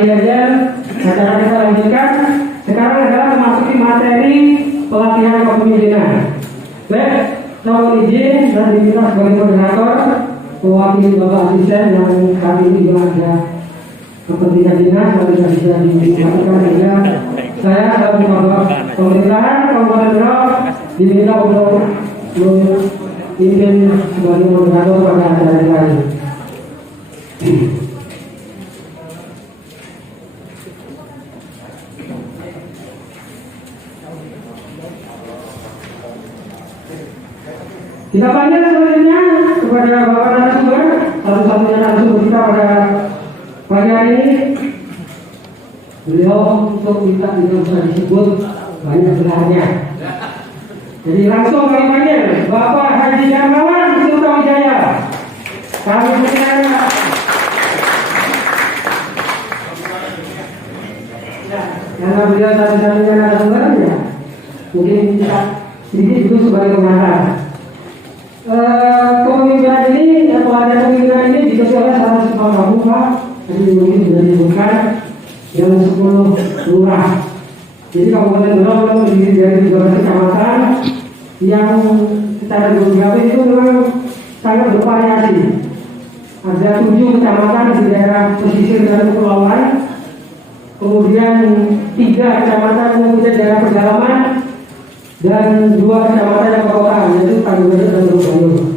Acara kita lanjutkan. Sekarang adalah memasuki materi pelatihan kepemimpinan. Baik, saya izin dan diminta sebagai moderator mewakili Bapak Asisten yang kali ini juga ada kepentingan dinas yang tidak bisa dilakukan, sehingga saya selaku Bapak Pemerintahan Kabupaten Berau diminta untuk memimpin sebagai moderator pada acara kali ini. Kita panggil selanjutnya kepada Bapak narasumber, satu-satunya narasumber kita pada pagi hari ini. Beliau untuk kita tidak usah disebut banyak gelarnya. Jadi langsung kami panggil Bapak Haji Darmawan Surtawijaya. Kami persilakan. Karena beliau satu-satunya narasumber, ya mungkin kita sedikit dulu sebagai pengantar. Kepemimpinan ini, pelatihan kepemimpinan ini dikasih oleh salah satu kepala Pak, tadi mungkin sudah disebutkan, yang 10 lurah. Jadi Kabupaten Berau terdiri dari 13 kecamatan yang secara geografi itu memang sangat bervariasi. Ada 7 kecamatan di daerah pesisir dan kepulauan, kemudian 3 kecamatan yang di daerah pedalaman, dan 2 kecamatan yang kota, yaitu Tanjung dan Lubang.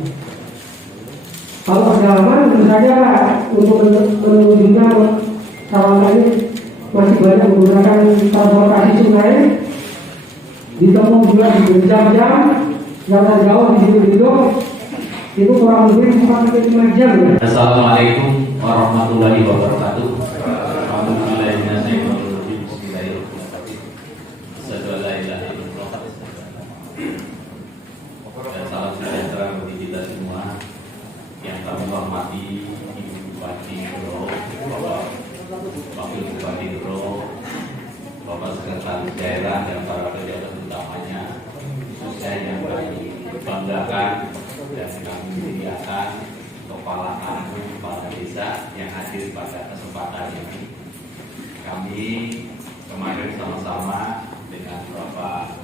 Kalau pedalaman tentu saja Pak, untuk menunjukkan kawasan ini masih banyak menggunakan transportasi sungai, ditempuh juga di berjam-jam, jalan jauh di hidup itu kurang lebih 4-5 jam. Ya? Assalamualaikum warahmatullahi wabarakatuh. Salam sejahtera bagi kita semua. Yang kami hormati Ibu Bupati Berau, Bapak Wakil Bupati Berau, Bapak Sekretaris Daerah dan para pejabat utamanya, khususnya yang kami banggakan dan kami muliakan kepala kampung, kepala desa yang hadir pada kesempatan ini. Kami kemarin sama-sama dengan Bapak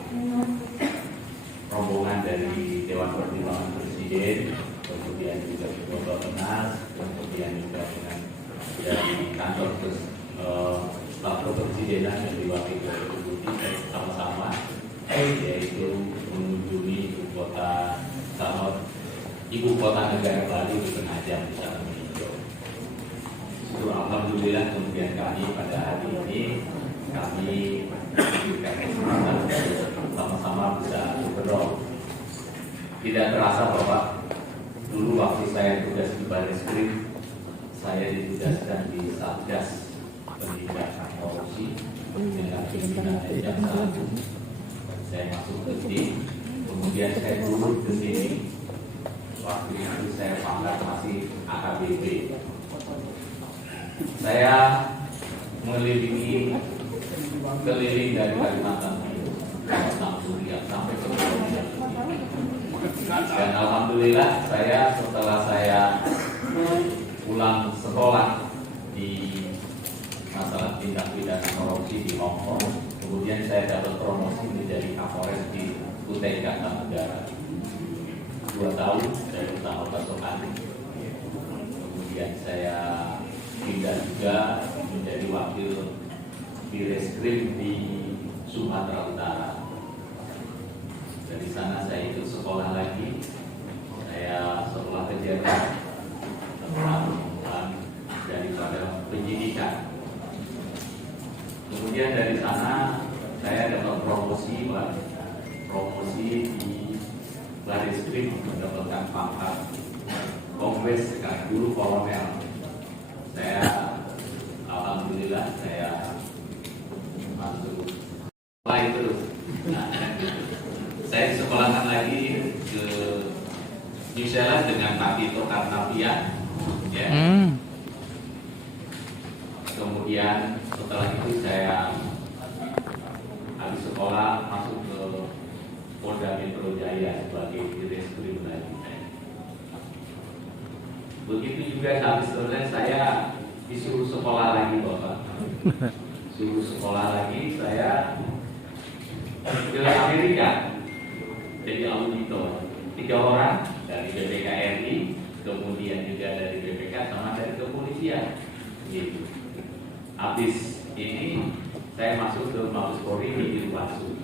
rombongan dari Dewan Pertimbangan Presiden, kemudian juga Bapak Penas, kemudian juga dengan dari kantor staf kepresidenan yang diwakili oleh Ibu Budi, sama-sama yaitu mengunjungi ibu kota negara Bali di Penajam di sana meninjau. Alhamdulillah kemudian kami pada hari ini kami diberikan kesempatan sama-sama bisa berdoa. Tidak terasa Bapak, dulu waktu saya tugas di Barreskrim, saya ditugaskan di Satgas Penindakan Korupsi dengan pimpinan Jaksa Agung. Saya masuk ke sini, kemudian saya turun ke sini. Waktu itu saya pangkat masih AKBP. Saya keliling dari Kalimantan sampai ke Pulau Jawa. Dan alhamdulillah setelah saya pulang sekolah di masalah tindak pidana korupsi di Hong Kong, kemudian saya dapat promosi menjadi Kapolres di Kutai Kartanegara 2 tahun dari utama pasokan. Kemudian saya pindah juga menjadi wakil Bireskrim di Sumatera Utara. Dari sana saya ikut sekolah lagi. Saya sekolah kejuruan daripada penyidikan. Kemudian dari sana saya dapat promosi di Barreskrim, mendapatkan pangkat Kombes guru kolonel. Saya alhamdulillah saya masuk lain terus. Saya disekolahkan lagi ke New Zealand dengan Pak Tito Karnavian, ya. Kemudian setelah itu saya habis sekolah masuk ke Polda Metro Jaya sebagai Direskrim lagi. Begitu juga habis selesai saya disuruh sekolah lagi Bapak suruh sekolah lagi, saya ke Amerika jadi auditor. 3 orang dari BPKRI, kemudian juga dari BPK sama dari kepolisian. Gitu. Habis ini saya masuk ke Mabes Polri di Irwasu.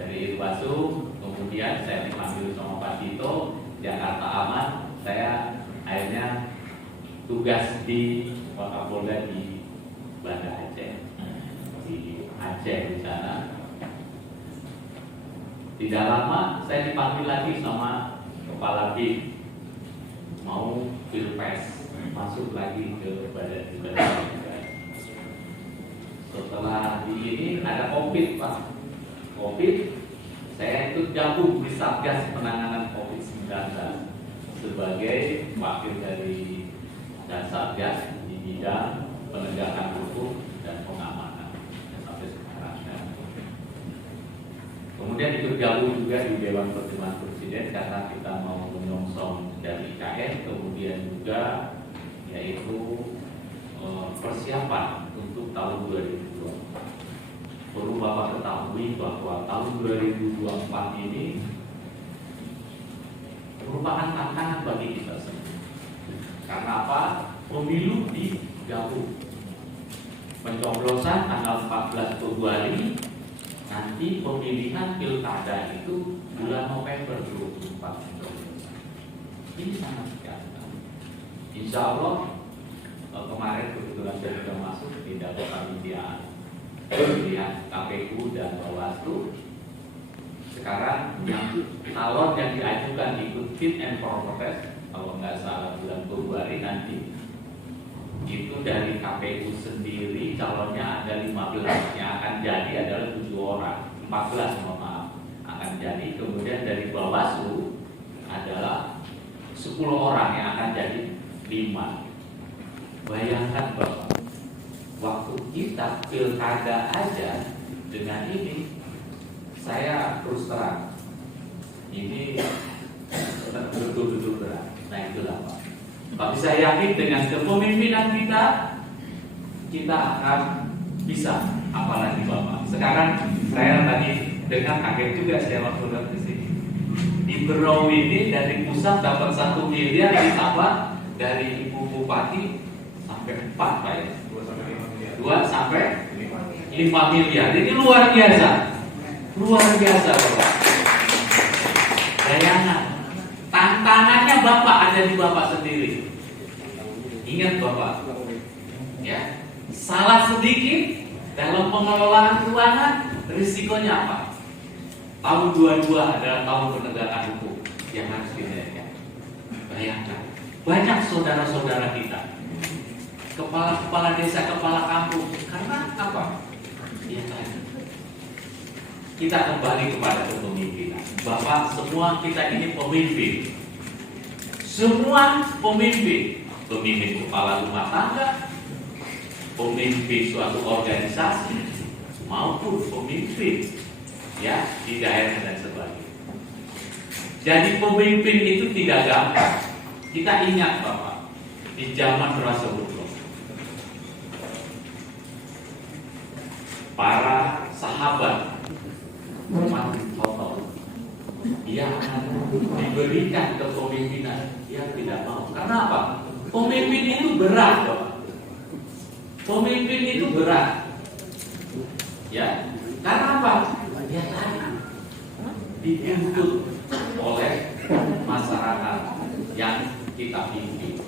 Dari Irwasu kemudian saya dipanggil sama Pak Tito, Jakarta Aman. Saya akhirnya tugas di Wakapolda di Banda Aceh, di Aceh di sana. Tidak lama saya dipanggil lagi sama Kepala BIN, mau pilpres, masuk lagi ke badan. Setelah di ini ada COVID, Pak. COVID, saya ikut gabung di Satgas Penanganan COVID-19 sebagai wakil dari Satgas di bidang penegakan hukum dan pengamanan sampai sekarang. Kemudian ikut gabung juga di Dewan Pertimbangan Presiden karena kita mau menyongsong dari IKN, kemudian juga yaitu persiapan untuk tahun 2020. Perlu Bapak ketahui bahwa tahun 2024 ini merupakan tantangan bagi kita semua. Karena apa? Pemilu digabung. Pencoblosan tanggal 14 Februari, nanti pemilihan pilkada itu bulan November 24. Ini sangat kelihatan. Insya Allah kemarin kebetulan saya sudah masuk di data panitia pemilihan KPU dan Bawaslu. Sekarang yang calon yang diajukan ikut fit and proper test, kalau nggak salah bulan Februari nanti, itu dari KPU sendiri calonnya ada 15, yang akan jadi adalah 7 orang, 14 maaf akan jadi. Kemudian dari Bawaslu adalah 10 orang yang akan jadi 5. Bayangkan Bapak, waktu kita pilkada aja dengan ini, saya terus terang, ini betul-betul berat. Nah itulah Pak. Tapi saya yakin dengan kepemimpinan kita akan bisa. Apalagi Bapak. Sekarang saya tadi dengar kaget juga saya waktu di sini. Di Berau ini dari pusat dapat 1 miliar, ditambah dari Ibu Bupati sampai 4 Pak ya. 2 sampai 5 miliar. Ini luar biasa. Luar biasa Bapak. Bayangkan. Tantangannya Bapak ada di Bapak sendiri. Ingat Bapak, ya, salah sedikit dalam pengelolaan keuangan, risikonya apa? Tahun 22 adalah tahun penegakan hukum yang harus dihadapi. Bayangkan, banyak saudara-saudara kita, kepala-kepala desa, kepala kampung, karena apa? Ya tadi, kita kembali kepada kepemimpinan. Bapak, semua kita ini pemimpin. Semua pemimpin. Pemimpin kepala rumah tangga, pemimpin suatu organisasi, maupun pemimpin ya di daerah dan sebagainya. Jadi pemimpin itu tidak gampang. Kita ingat Bapak, di zaman Rasulullah, para sahabat Umar bin Khattab, dia akan diberikan kepemimpinan, dia tidak mau. Karena apa? Pemimpin itu berat, Bapak. Pemimpin itu berat. Ya, karena apa? Dia tadi dituntut oleh masyarakat yang kita pimpin.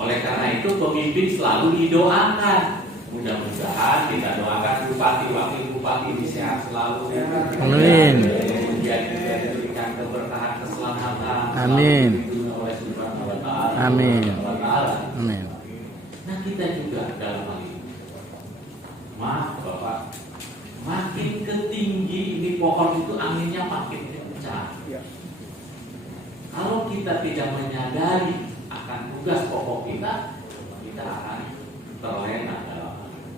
Oleh karena itu pemimpin selalu didoakan. Mudah-mudahan kita doakan bupati, wakil bupati ini sehat selalu. Amin. Kemudian juga diberikan keberkahan, keselamatan. Amin. Oleh Subhanahu wa Ta'ala. Amin. Amin. Nah kita juga dalam hal ini, maaf Bapak, makin ketinggi ini pohon itu anginnya makin kencang. Kalau kita tidak menyadari akan tugas pokok kita akan terlena dalam hal ini.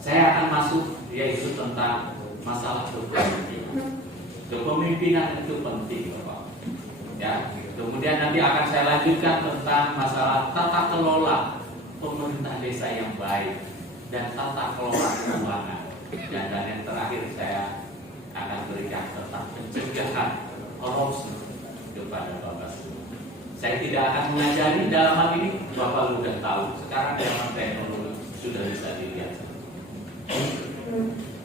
Saya akan masuk yaitu tentang masalah kepemimpinan. Kepemimpinan itu penting Bapak. Ya. Kemudian nanti akan saya lanjutkan tentang masalah tata kelola pemerintah desa yang baik dan tata kelola keuangan. Dan yang terakhir saya akan berikan tentang pencegahan korupsi kepada Bapak semua. Saya tidak akan mengajari dalam hal ini, Bapak sudah tahu. Sekarang zaman teknologi sudah bisa dilihat.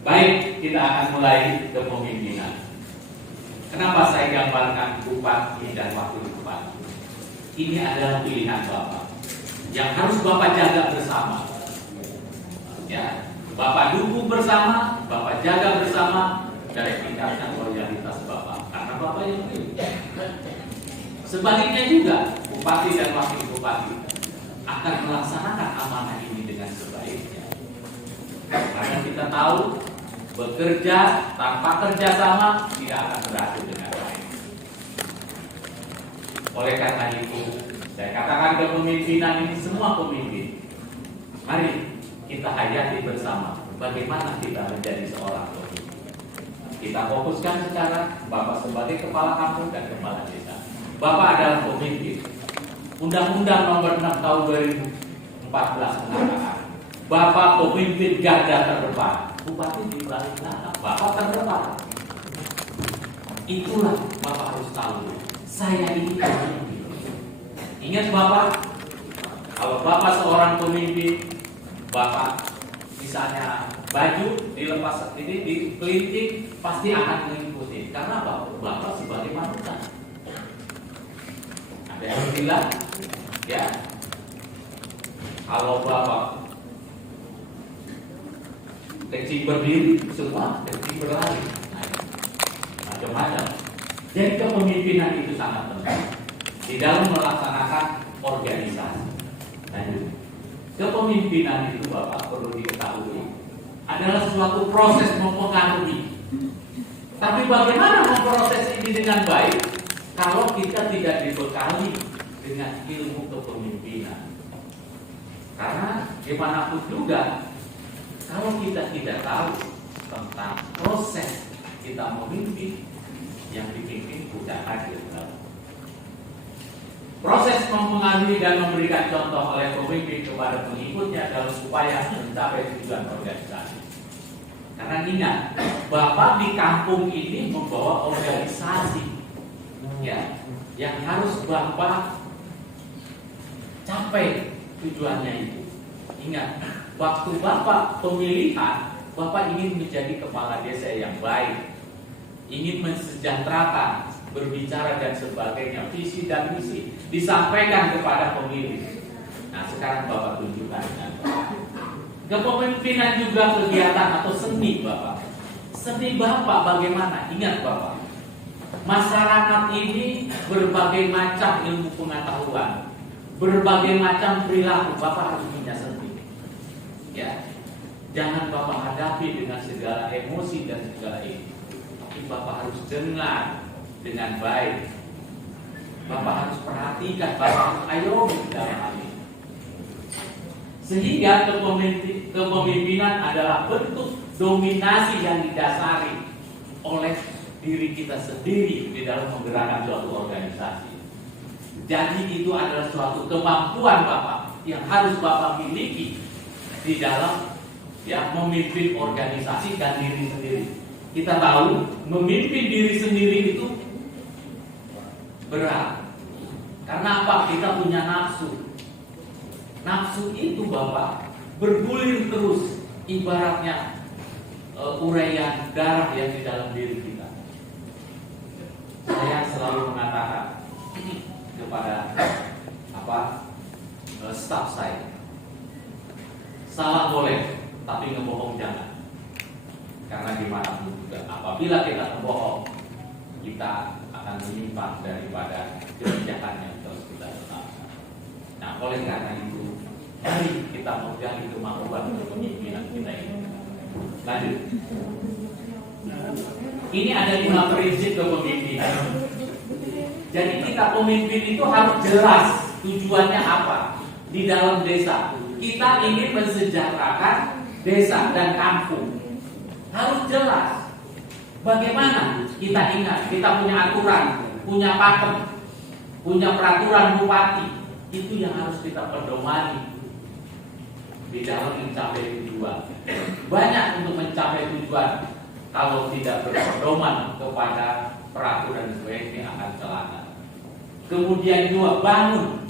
Baik, kita akan mulai kepemimpinan. Kenapa saya gambarkan bupati dan wakil bupati? Ini adalah pilihan Bapak yang harus Bapak jaga bersama. Ya, Bapak dukung bersama, Bapak jaga bersama dari tingkatkan loyalitas Bapak, karena Bapak yang pilih. Sebaliknya juga, bupati dan wakil bupati akan melaksanakan amanah ini dengan sebaiknya. Karena kita tahu bekerja tanpa kerjasama tidak akan berhasil dengan baik. Oleh karena itu, saya katakan kepemimpinan ini semua pemimpin. Mari kita hayati bersama bagaimana kita menjadi seorang pemimpin. Kita fokuskan secara Bapak sebagai kepala kampung dan kepala desa. Bapak adalah pemimpin. Undang-Undang Nomor 6 Tahun 2014 mengatakan Bapak pemimpin garda terdepan. Bupati di belakang, Bapak terdepan. Itulah Bapak harus tahu. Saya ini pemimpin. Ingat Bapak, kalau Bapak seorang pemimpin, Bapak misalnya baju dilepas ini di kelinting pasti akan mengikuti. Karena Bapak sebagai manusia. Ada yang bilang, ya, kalau Bapak kecil berdiri, semua kecil berlari, macam-macam. Jadi kepemimpinan itu sangat penting di dalam melaksanakan organisasi. Lanjut. Kepemimpinan itu Bapak perlu diketahui adalah suatu proses mempengaruhi. Tapi bagaimana memproses ini dengan baik kalau kita tidak dibekali dengan ilmu kepemimpinan? Karena dimanapun juga, kalau kita tidak tahu tentang proses kita memimpin, yang dipimpin bukan hadir. Proses mempengaruhi dan memberikan contoh oleh pemimpin kepada pengikutnya dalam upaya mencapai tujuan organisasi. Karena ingat, Bapak di kampung ini membawa organisasi, ya, yang harus Bapak capai tujuannya itu. Ingat, waktu Bapak pemilihan, Bapak ingin menjadi kepala desa yang baik, ingin mensejahterakan, berbicara dan sebagainya, visi dan misi disampaikan kepada pemilih. Nah, sekarang Bapak tunjukkan dengan Bapak. Kepemimpinan juga kegiatan atau seni Bapak. Seni Bapak bagaimana? Ingat Bapak, masyarakat ini berbagai macam ilmu pengetahuan, berbagai macam perilaku. Bapak harus punya seni. Ya, jangan Bapak hadapi dengan segala emosi dan segala ini. Tapi Bapak harus dengar dengan baik. Bapak harus perhatikan, Bapak harus ayomi dalam hal ini. Sehingga kepemimpinan adalah bentuk dominasi yang didasari oleh diri kita sendiri di dalam menggerakkan suatu organisasi. Jadi itu adalah suatu kemampuan Bapak yang harus Bapak miliki di dalam, ya, memimpin organisasi dan diri sendiri. Kita tahu memimpin diri sendiri itu berat. Karena apa? Kita punya nafsu. Nafsu itu Bapak bergulir terus, ibaratnya uraian darah yang di dalam diri kita. Saya selalu mengatakan kepada staf saya, salah boleh, tapi ngebohong jangan. Karena dimanapun juga, apabila kita ngebohong, kita akan menyimpang daripada kebijakan yang terus kita tetapkan. Nah, oleh karena itu, mari kita menggali kemampuan kepemimpinan kita ini. Lanjut. Ini ada 5 prinsip kepemimpinan. Jadi kita pemimpin itu harus jelas tujuannya apa di dalam desa. Kita ingin mensejahterakan desa dan kampung. Harus jelas. Bagaimana? Kita ingat, kita punya aturan, punya pakem, punya peraturan bupati. Itu yang harus kita pedomani di dalam mencapai tujuan. Banyak untuk mencapai tujuan, kalau tidak berpedoman kepada peraturan ini akan celaka. Kemudian juga bangun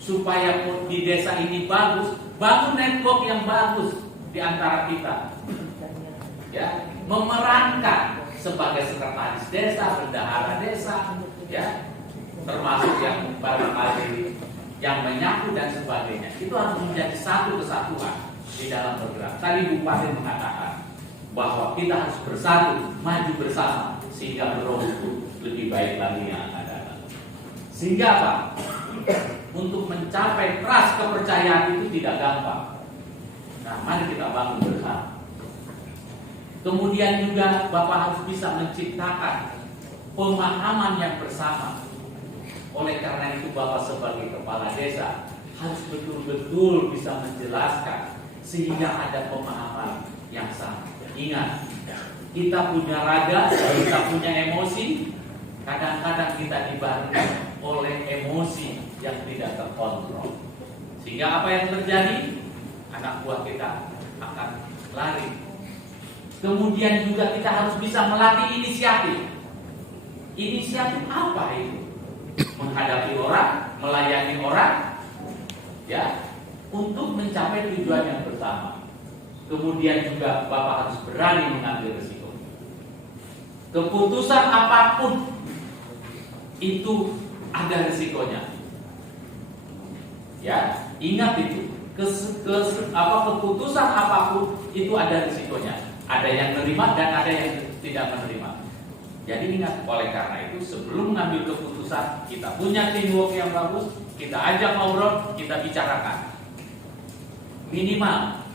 supaya di desa ini bagus, bangun network yang bagus di antara kita. Ya, memerankan sebagai sekretaris desa, bendahara desa, ya, termasuk yang barangkali yang menyapu dan sebagainya. Itu harus menjadi satu kesatuan di dalam bergerak. Tadi Bupati mengatakan bahwa kita harus bersatu, maju bersama, sehingga Berau itu lebih baik lagi yang akan datang. Sehingga apa? Untuk mencapai trust kepercayaan itu tidak gampang. Nah, mari kita bangun bersama. Kemudian juga Bapak harus bisa menciptakan pemahaman yang bersama. Oleh karena itu Bapak sebagai kepala desa harus betul-betul bisa menjelaskan sehingga ada pemahaman yang sama. Ingat, kita punya raga, kita punya emosi. Kadang-kadang kita dibarengi oleh emosi yang tidak terkontrol. Sehingga apa yang terjadi? Anak buah kita akan lari. Kemudian juga kita harus bisa melatih inisiatif. Inisiatif apa itu? Menghadapi orang, melayani orang, ya, untuk mencapai tujuan yang bersama. Kemudian juga Bapak harus berani mengambil risiko. Keputusan apapun itu ada risikonya. Ya, ingat itu. Keputusan apapun itu ada risikonya. Ada yang menerima dan ada yang tidak menerima. Jadi ingat, oleh karena itu sebelum mengambil keputusan, kita punya teamwork yang bagus, kita ajak ngobrol, kita bicarakan. Minimal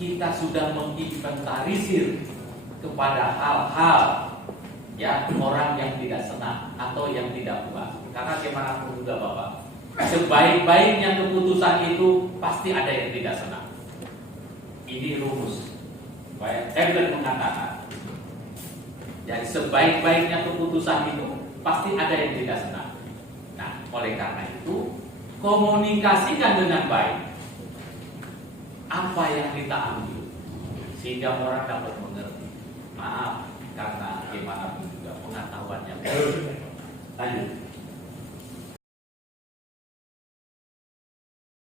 kita sudah menginventarisir kepada hal-hal ya orang yang tidak senang atau yang tidak puas. Karena gimana pun juga Bapak, sebaik-baiknya keputusan itu pasti ada yang tidak senang. Ini rumus. Evelyn mengatakan, jadi sebaik-baiknya keputusan itu pasti ada yang tidak senang. Nah, oleh karena itu komunikasikan dengan baik apa yang kita ambil sehingga orang dapat mengerti. Maaf, karena gimana pun juga pengetahuan yang lanjut.